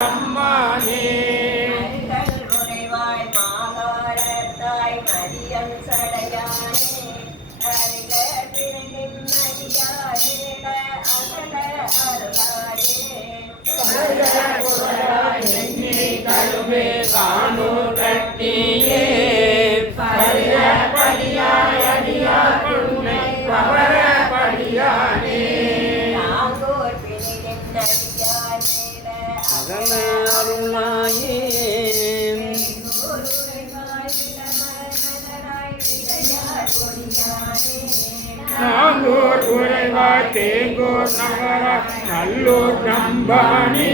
அம்மானே உறைவாய் மாகாரத்தாய் மதியம் சடையானே அருக திருநிம்மதியாரே அகல அருளாயே கருமே காணூர் கட்டியே பரிய படியாய் அடியார் புன்னை பவர படியானே நாங்கூர் பிணியின் நடிகார் அகல அருளாயே நாங்கூர் உறைவாய் தேங்கூர் நகர நல்லூர் நம்பானே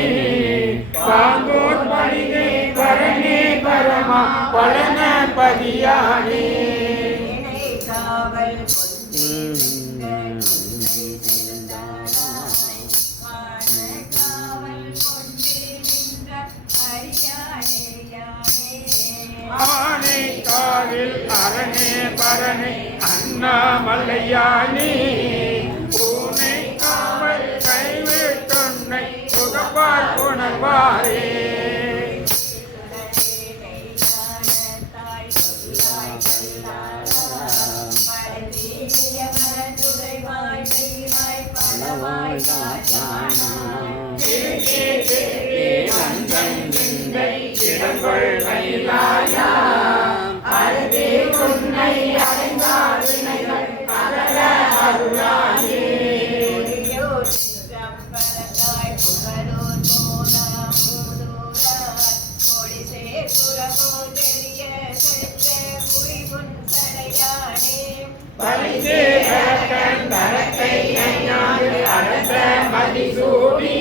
பாங்கூர் பணிகை பரணே பரமா பழன பதியானே காவல் ஆனை காவில் அரணே பரணே அண்ணாமலையானே பூனை காவல் கைவிட்டொன்னை புகப்பால் உணர்வாரே இடங்கள் மயிலாயாம் அருகே உன்னை அடைந்தார் வினைகள் அகல அருளாயே பரிசே கரக்கன் தரக்கை ஐயாறு அடந்த மதிசூடி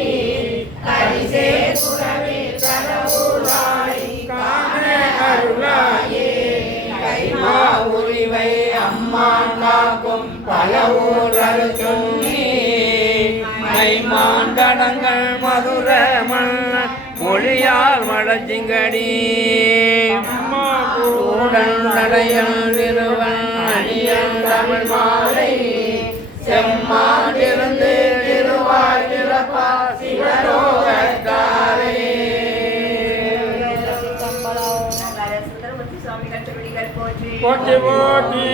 பரிசே குரவி கரவுளாய் காண அருளாயே கைமா உரிவை அம்மா காக்கும் பல ஊர் அருக்கும் மைமாண்டடங்கள் மதுர மொழியால் மடச்சிங்கடி கூடன் தடையல் நிறுவன் அணியல் தமிழ் மாலை செம்மாண்டிருந்து திருவாய் திறப்பா சிவலோகத்தாரே போற்றி போற்றி